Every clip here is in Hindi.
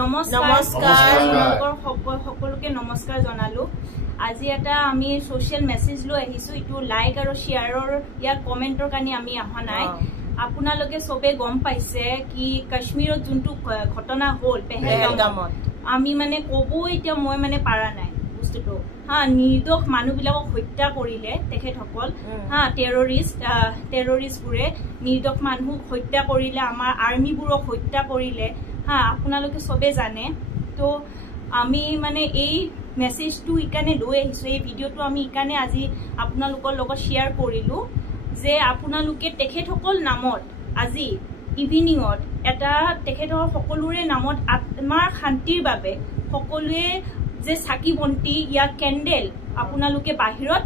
নমস্কাৰ সকলোকে নমস্কাৰ জনালো। আজি এটা আমি সোশ্যাল মেসেজ লৈ আহিছো, ইটো লাইক আৰু শেয়াৰৰ ইয়া কমেন্টৰ কানি আমি আহা নাই। আপোনালোকে সবে গম পাইছে কি কাশ্মীৰত যোনটো ঘটনা হল পেহেলগামত, আমি মানে কব এতিয়া মই মানে পাৰা নাই বস্তুটো। নিৰ্দোষ মানুহবিলাকক হত্যা কৰিলে তেখেতসকল, টেৰৰিষ্টবোৰে নিৰ্দোষ মানুহক হত্যা কৰিলে, আমাৰ আৰ্মিবোৰক হত্যা কৰিলে। আপোনালোকে সবে জানে। তো আমি মানে এই মেসেজটো ইকানে লৈ আহিছো, এই ভিডিঅ'টো আমি ইকানে আজি আপোনালোকৰ লগত শ্বেয়াৰ কৰিলো যে আপোনালোকে তেখেতসকল নামত আজি ইভিনিঙত এটা তেখেতৰ সকলোৰে নামত আত্মাৰ শান্তিৰ বাবে সকলোৱে যে চাকি বন্তি ইয়া কেন্ডেল আপোনালোকে বাহিৰত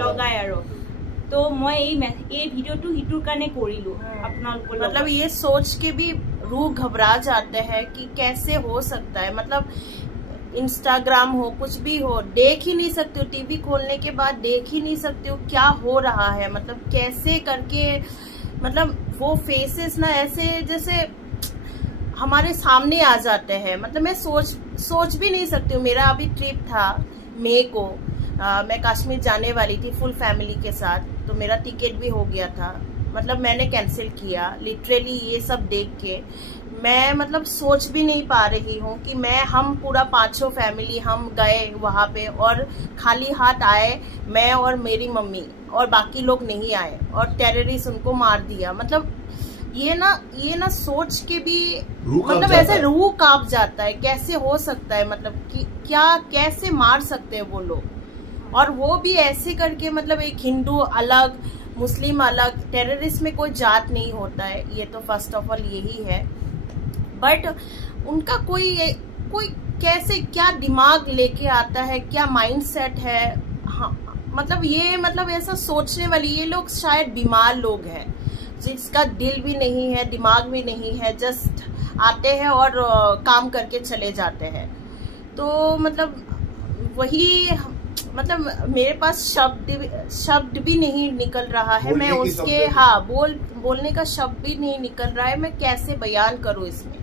লগাই আৰু। तो मैं ये वीडियो तो हिटूर करने कोरिलू अपना मतलब ये सोच के भी रूह घबरा जाते हैं कि कैसे हो सकता है। मतलब इंस्टाग्राम हो कुछ भी हो, देख ही नहीं सकते हो, टीवी खोलने के बाद देख ही नहीं सकते हो क्या हो रहा है। मतलब कैसे करके मतलब वो फेसेस ना ऐसे जैसे हमारे सामने आ जाते हैं। मतलब मैं सोच भी नहीं सकती हूँ। मेरा अभी ट्रिप था मई को, मैं कश्मीर जाने वाली थी फुल फैमिली के साथ, तो मेरा टिकट भी हो गया था। मतलब मैंने कैंसिल किया लिटरली। ये सब देख के मैं मतलब सोच भी नहीं पा रही हूँ कि हम पूरा 5 फैमिली हम गए वहाँ पे और खाली हाथ आए, मैं और मेरी मम्मी, और बाकी लोग नहीं आए और टेररिस्ट उनको मार दिया। मतलब ये ना सोच के भी मतलब ऐसे रूह कांप जाता है। कैसे हो सकता है, मतलब कि क्या कैसे मार सकते हैं वो लोग, और वो भी ऐसे करके। मतलब एक हिंदू अलग, मुस्लिम अलग, टेररिस्ट में कोई जात नहीं होता है, ये तो फर्स्ट ऑफ ऑल यही है। बट उनका कोई कैसे क्या दिमाग लेके आता है, क्या माइंडसेट है। मतलब ये मतलब ऐसा सोचने वाली, ये लोग शायद बीमार लोग हैं जिसका दिल भी नहीं है, दिमाग भी नहीं है, जस्ट आते हैं और काम करके चले जाते हैं। तो मतलब वही मतलब मेरे पास शब्द भी नहीं निकल रहा है। मैं उसके बोलने का शब्द भी नहीं निकल रहा है। मैं कैसे बयान करूं इसमें।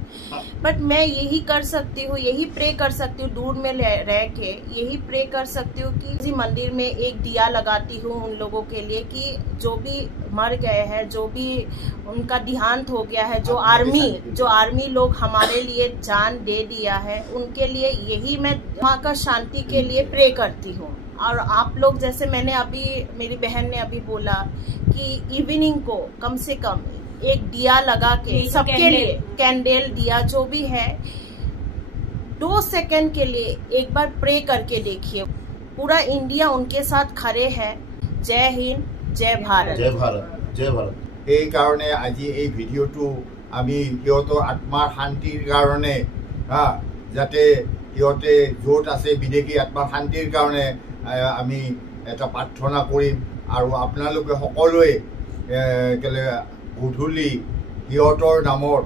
बट मैं यही कर सकती हूँ, यही प्रे कर सकती हूँ, दूर में रह के यही प्रे कर सकती हूँ कि किसी मंदिर में एक दिया लगाती हूँ उन लोगों के लिए कि जो भी मर गए हैं, जो भी उनका देहांत हो गया है, जो आर्मी लोग हमारे लिए जान दे दिया है, उनके लिए यही मैं वहाँ का शांति के लिए प्रे करती हूँ। और आप लोग जैसे मैंने अभी मेरी बहन ने अभी बोला कि इवनिंग को कम से कम एक दिया लगा के सबके लिए कैंडल दिया जो भी है 2 सेकंड के लिए एक बार प्रे करके देखिए। पूरा इंडिया उनके साथ खड़े हैं। जय हिंद, जय भारत। जय भारत, जय भारत। এই কারণে আজি এই ভিডিওটো আমি সিহঁতৰ আত্মাৰ শান্তিৰ কাৰণে যাতে সিহঁতে য'ত আছে বিদেশী আত্মাৰ শান্তিৰ কাৰণে আমি এটা প্ৰাৰ্থনা কৰিম। আৰু আপোনালোকে সকলোৱে গধূলি সিহঁতৰ নামত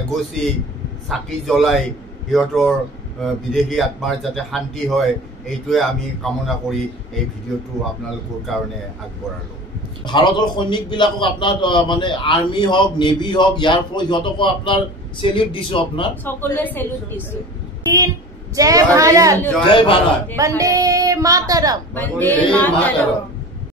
এগছি চাকি জ্বলাই সিহঁতৰ বিদেশী আত্মাৰ যাতে শান্তি হয় এইটোৱে আমি কামনা কৰি এই ভিডিওটো আপোনালোকৰ কাৰণে আগবঢ়ালোঁ। ভাৰতৰ সৈনিকবিলাকক আপোনাৰ মানে আৰ্মি হওক, নেভি হওক, এয়াৰ ফ'ৰ্চ সিহঁতকো আপোনাৰ চেলিউট দিছোঁ। আপোনাৰ সকলোৱে চেলিউট দিছোঁ। जय भारत, जय भारत, वंदे मातरम।